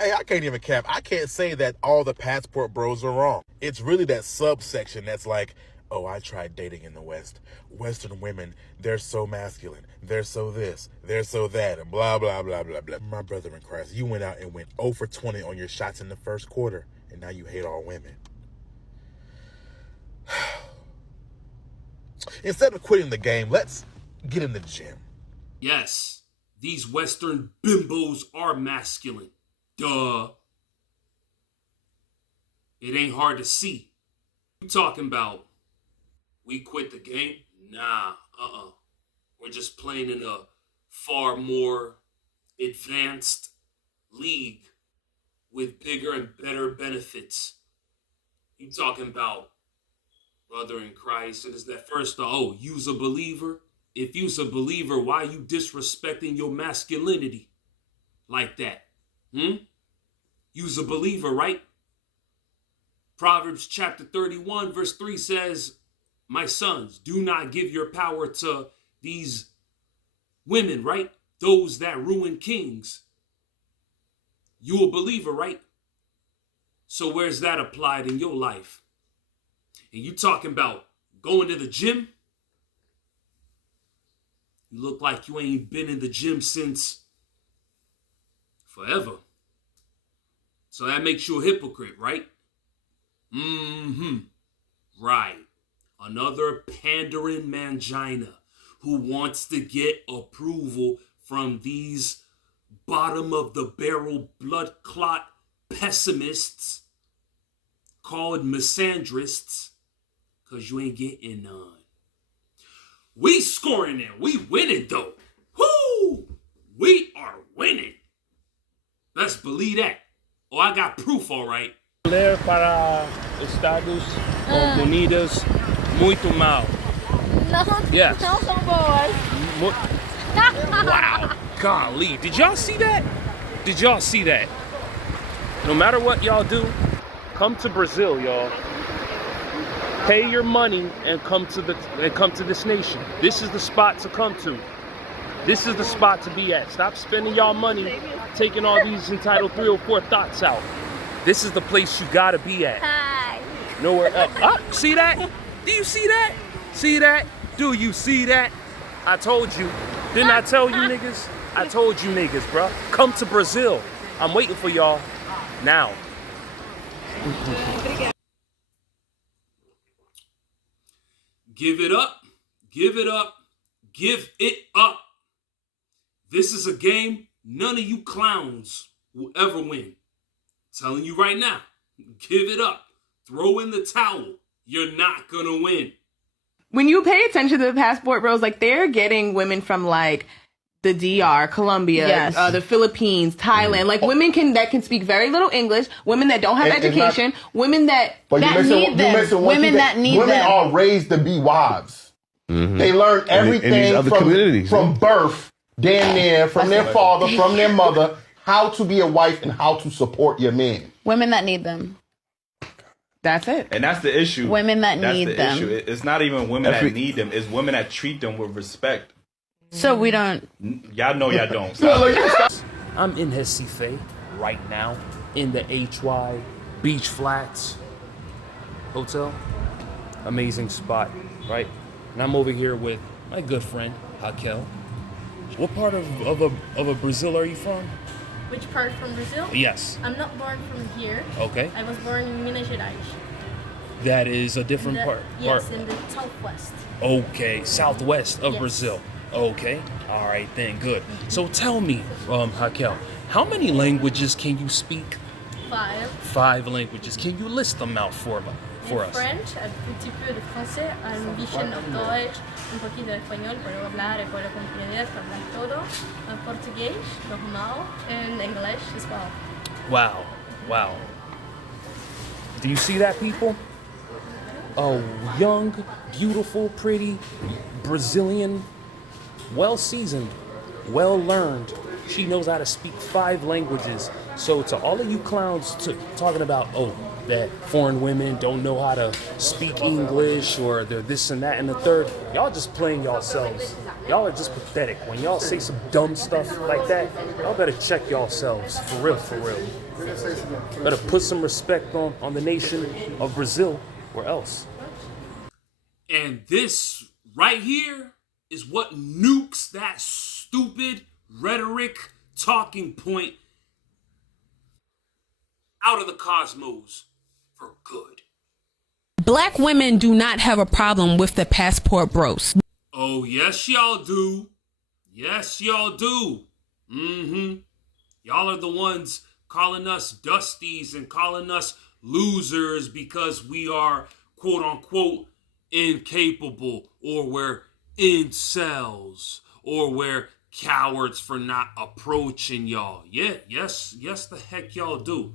Hey, I can't even cap. I can't say that all the passport bros are wrong. It's really that subsection that's like, oh, I tried dating in the West. Western women, they're so masculine. They're so this. They're so that. And blah, blah, blah, blah, blah. My brother in Christ, you went out and went 0 for 20 on your shots in the first quarter. And now you hate all women. Instead of quitting the game, let's get in the gym. Yes, these Western bimbos are masculine. Duh. It ain't hard to see. You talking about we quit the game? Nah, We're just playing in a far more advanced league with bigger and better benefits. You talking about brother in Christ? It is that first, you's a believer? If you's a believer, why you disrespecting your masculinity like that? You's a believer, right? Proverbs chapter 31, verse 3 says, my sons, do not give your power to these women, right? Those that ruin kings. You a believer, right? So where's that applied in your life? And you talking about going to the gym? You look like you ain't been in the gym since forever. So that makes you a hypocrite, right? Right. Another pandering mangina who wants to get approval from these bottom of the barrel blood clot pessimists called misandrists, because you ain't getting none. We scoring and we winning though. Woo! We are winning. Best believe that. Oh, I got proof, all right. Ler para Estados Unidos muito mal. Yes. Não são boas. Wow. Golly. Did y'all see that? Did y'all see that? No matter what y'all do, come to Brazil, y'all. Pay your money and come to this nation. This is the spot to come to. This is the spot to be at. Stop spending y'all money taking all these entitled 3 or 4 thoughts out. This is the place you gotta be at. Hi. Nowhere else. See that? Do you see that? See that? Do you see that? I told you. Didn't I tell you niggas? I told you niggas, bro. Come to Brazil. I'm waiting for y'all now. Give it up. Give it up. Give it up. This is a game none of you clowns will ever win. Telling you right now, give it up. Throw in the towel. You're not gonna win. When you pay attention to the passport bros, like they're getting women from like the DR, Colombia, Yes. The Philippines, Thailand, like women that can speak very little English, women that don't have education, women that need them. Women that need them. Women are raised to be wives. They learn everything from birth, damn near, from their father, from their mother, how to be a wife and how to support your man. Women that need them. That's it. And that's the issue. Women that need them. Issue. It's not even women that need them. It's women that treat them with respect. So we don't. Y'all know y'all don't. I'm in Recife right now in the HY Beach Flats Hotel. Amazing spot, right? And I'm over here with my good friend Raquel. What part of Brazil are you from? Which part from Brazil? Yes. I'm not born from here. Okay. I was born in Minas Gerais. That is a different part. Yes, in the southwest. Okay, southwest of Yes. Brazil. Okay, all right then, good. So tell me, Raquel, how many languages can you speak? 5. 5 languages. Can you list them out for us? French, un petit peu de français, un bisschen of Deutsch, un poquito de español, puedo hablar y puedo comprender, hablar todo, portugués, normal, and English as well. Wow, wow. Do you see that, people? A young, beautiful, pretty Brazilian, well-seasoned, well-learned. She knows how to speak 5 languages. So to all of you clowns talking about, that foreign women don't know how to speak English or they're this and that and the third, y'all just playing yourselves. Y'all are just pathetic. When y'all say some dumb stuff like that, y'all better check yourselves. For real, for real. Better put some respect on the nation of Brazil or else. And this right here is what nukes that stupid rhetoric talking point out of the cosmos for good. Black women do not have a problem with the passport bros. Oh, yes, y'all do. Yes, y'all do. Y'all are the ones calling us dusties and calling us losers because we are, quote unquote, incapable, or we're incels, or we're cowards for not approaching y'all. Yeah, yes, the heck y'all do.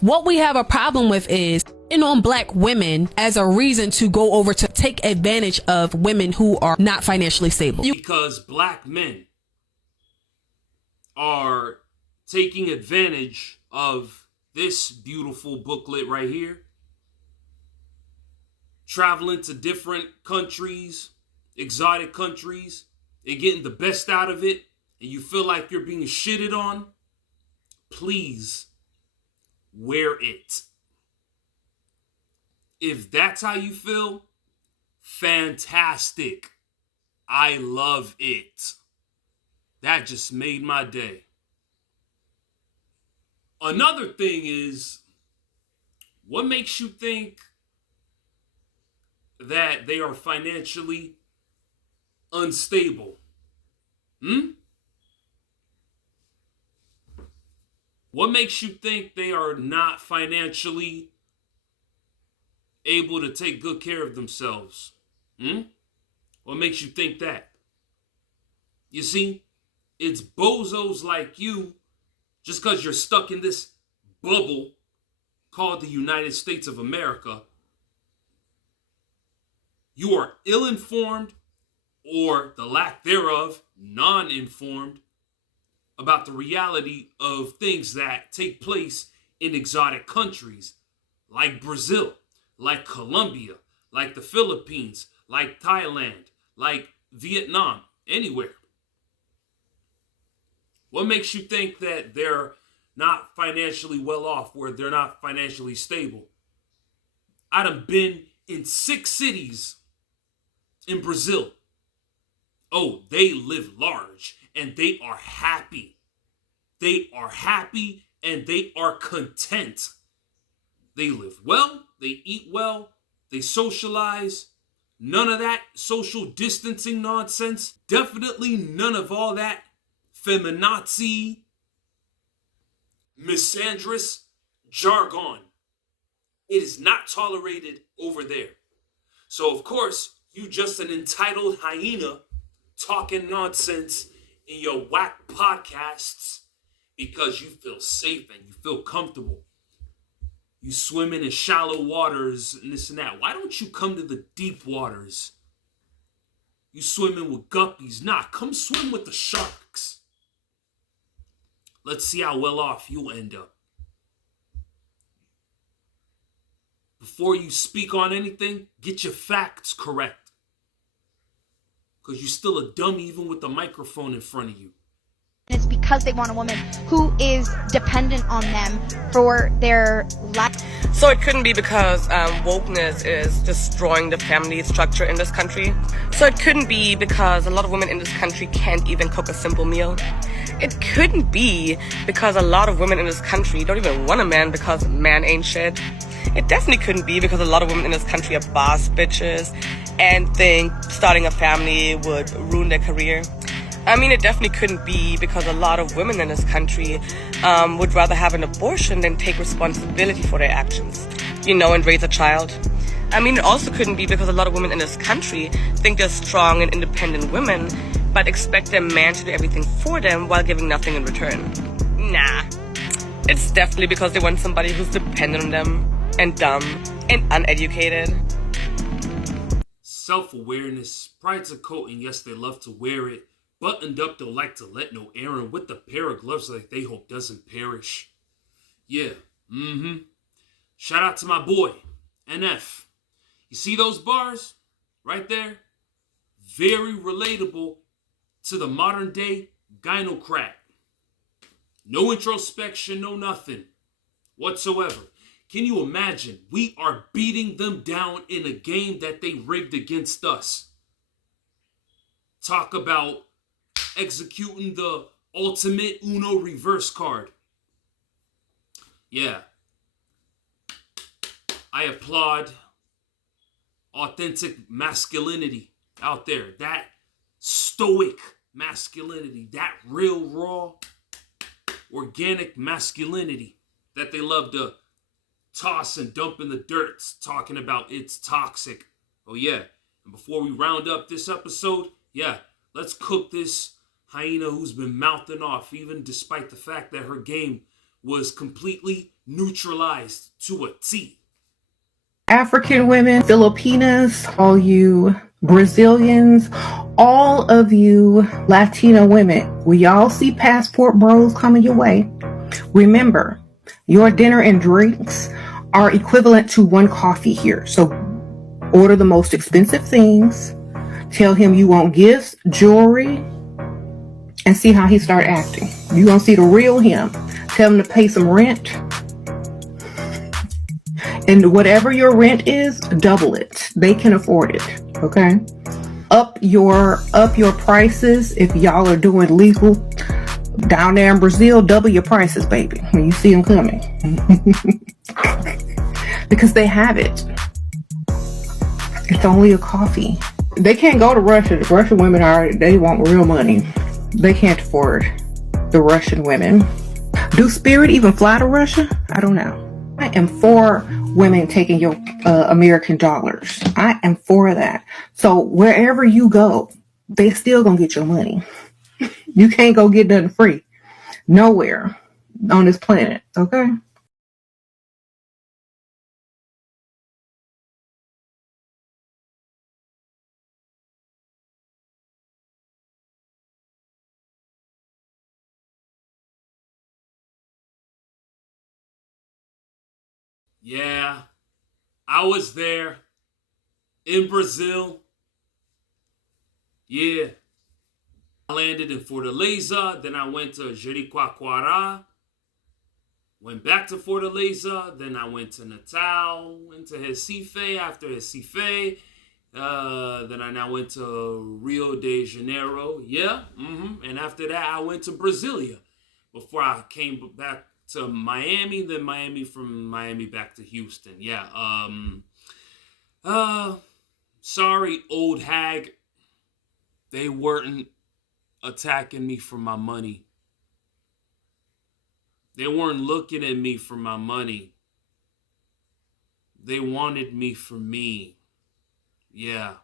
What we have a problem with is on black women as a reason to go over to take advantage of women who are not financially stable. Because black men are taking advantage of this beautiful booklet right here, traveling to different countries, exotic countries, and getting the best out of it, and you feel like you're being shitted on, please wear it. If that's how you feel, fantastic. I love it. That just made my day. Another thing is, what makes you think that they are financially unstable? What makes you think they are not financially able to take good care of themselves? What makes you think that? You see, it's bozos like you, just because you're stuck in this bubble called the United States of America. You are ill-informed, or the lack thereof, non-informed, about the reality of things that take place in exotic countries like Brazil, like Colombia, like the Philippines, like Thailand, like Vietnam, anywhere. What makes you think that they're not financially well off, where they're not financially stable? I done been in 6 cities in Brazil. Oh, they live large and they are happy. They are happy and they are content. They live well, they eat well, they socialize. None of that social distancing nonsense. Definitely none of all that feminazi, misandrous jargon. It is not tolerated over there. So, of course, you just an entitled hyena talking nonsense in your whack podcasts because you feel safe and you feel comfortable. You swimming in shallow waters and this and that. Why don't you come to the deep waters? You swimming with guppies. Nah, come swim with the sharks. Let's see how well off you'll end up. Before you speak on anything, get your facts correct. Because you're still a dummy even with the microphone in front of you. It's because they want a woman who is dependent on them for their life. So it couldn't be because wokeness is destroying the family structure in this country. So it couldn't be because a lot of women in this country can't even cook a simple meal. It couldn't be because a lot of women in this country don't even want a man because man ain't shit. It definitely couldn't be because a lot of women in this country are boss bitches and think starting a family would ruin their career. I mean, it definitely couldn't be because a lot of women in this country would rather have an abortion than take responsibility for their actions, and raise a child. I mean, it also couldn't be because a lot of women in this country think they're strong and independent women, but expect their man to do everything for them while giving nothing in return. Nah. It's definitely because they want somebody who's dependent on them and dumb and uneducated. Self-awareness, pride's a coat, and yes, they love to wear it. Buttoned up, don't like to let no air in, with the pair of gloves like they hope doesn't perish. Yeah, Shout out to my boy, NF. You see those bars right there? very relatable to the modern day gynocrat. No introspection, no nothing whatsoever. Can you imagine? We are beating them down in a game that they rigged against us. Talk about executing the ultimate Uno reverse card. Yeah. I applaud authentic masculinity out there. That stoic masculinity. That real, raw, organic masculinity that they love to toss and dump in the dirt, talking about it's toxic. Oh, yeah. And before we round up this episode, yeah, let's cook this hyena who's been mouthing off, even despite the fact that her game was completely neutralized to a T. African women, Filipinas, all you Brazilians, all of you Latino women, we all see passport bros coming your way. Remember, your dinner and drinks are equivalent to one coffee here. So order the most expensive things, tell him you want gifts, jewelry, and see how he start acting. You're going to see the real him. Tell him to pay some rent. And whatever your rent is, double it. They can afford it. Okay? Up your prices if y'all are doing legal. Down there in Brazil, double your prices, baby, when you see them coming. Because they have it. It's only a coffee. They can't go to Russia. The Russian women they want real money. They can't afford the Russian women. Do Spirit even fly to Russia? I don't know. I am for women taking your American dollars. I am for that. So wherever you go, they still gonna get your money. You can't go get nothing free. Nowhere on this planet, okay? Yeah, I was there in Brazil. Yeah. I landed in Fortaleza, then I went to Jericoacoara, went back to Fortaleza, then I went to Natal, went to Recife, after Recife, then I now went to Rio de Janeiro, yeah, and after that I went to Brasilia, before I came back to Miami, then from Miami back to Houston, yeah, sorry, old hag, they weren't attacking me for my money. They weren't looking at me for my money. They wanted me for me. Yeah.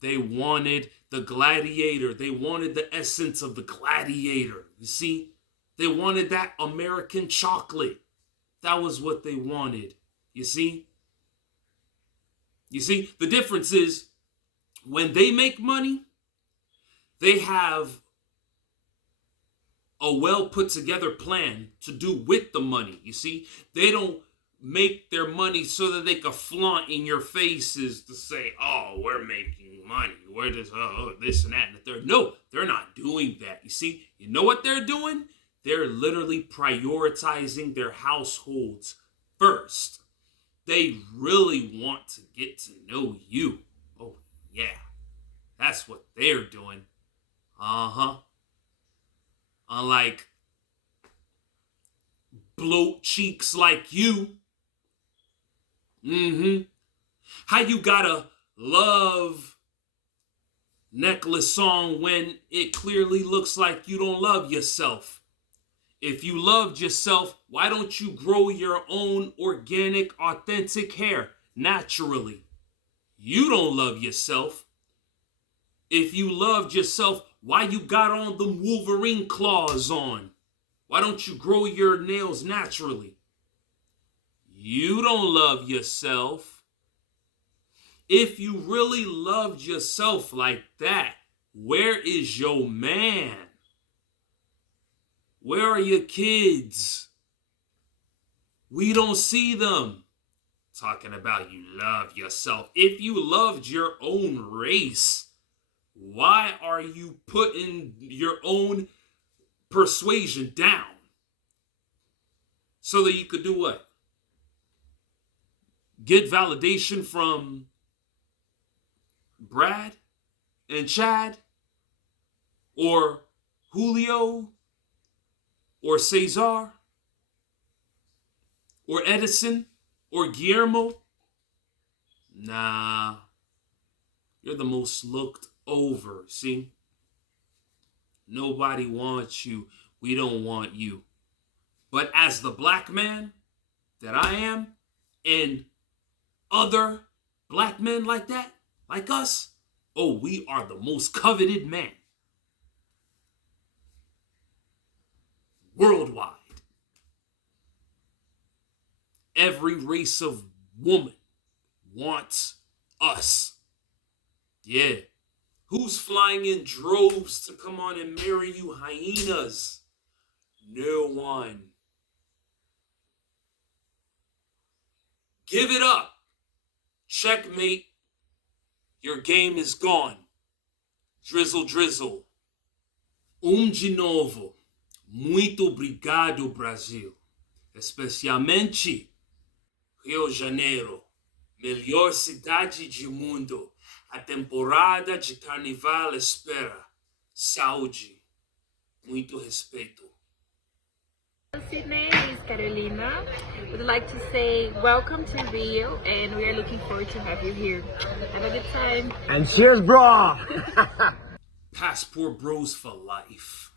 They wanted the gladiator. They wanted the essence of the gladiator. You see? They wanted that American chocolate. That was what they wanted. You see? You see? The difference is when they make money, they have a well put together plan to do with the money. You see, they don't make their money so that they can flaunt in your faces to say, oh, we're making money. We're just, this and that and the third. No, they're not doing that. You see, you know what they're doing? They're literally prioritizing their households first. They really want to get to know you. Oh, yeah. That's what they're doing. Unlike bloat cheeks like you. How you got a love necklace song when it clearly looks like you don't love yourself? If you loved yourself, why don't you grow your own organic, authentic hair naturally? You don't love yourself. If you loved yourself, why you got on them Wolverine claws on? Why don't you grow your nails naturally? You don't love yourself. If you really loved yourself like that, where is your man? Where are your kids? We don't see them. Talking about you love yourself. If you loved your own race, why are you putting your own persuasion down? So that you could do what? Get validation from Brad and Chad? Or Julio? Or Cesar? Or Edison? Or Guillermo? Nah. You're the most looked over, see? Nobody wants you. We don't want you. But as the black man that I am, and other black men like that, like us, oh, we are the most coveted man. Worldwide. Every race of woman wants us. Yeah. Who's flying in droves to come on and marry you hyenas? No one. Give it up. Checkmate. Your game is gone. Drizzle, drizzle. De novo. Muito obrigado, Brasil. Especialmente Rio de Janeiro. Melhor cidade do mundo. A temporada de carnaval espera. Saúde. Muito respeito. Sydney is Carolina. Would like to say welcome to Rio, and we are looking forward to have you here. Have a good time. And cheers, bro! Passport bros for life.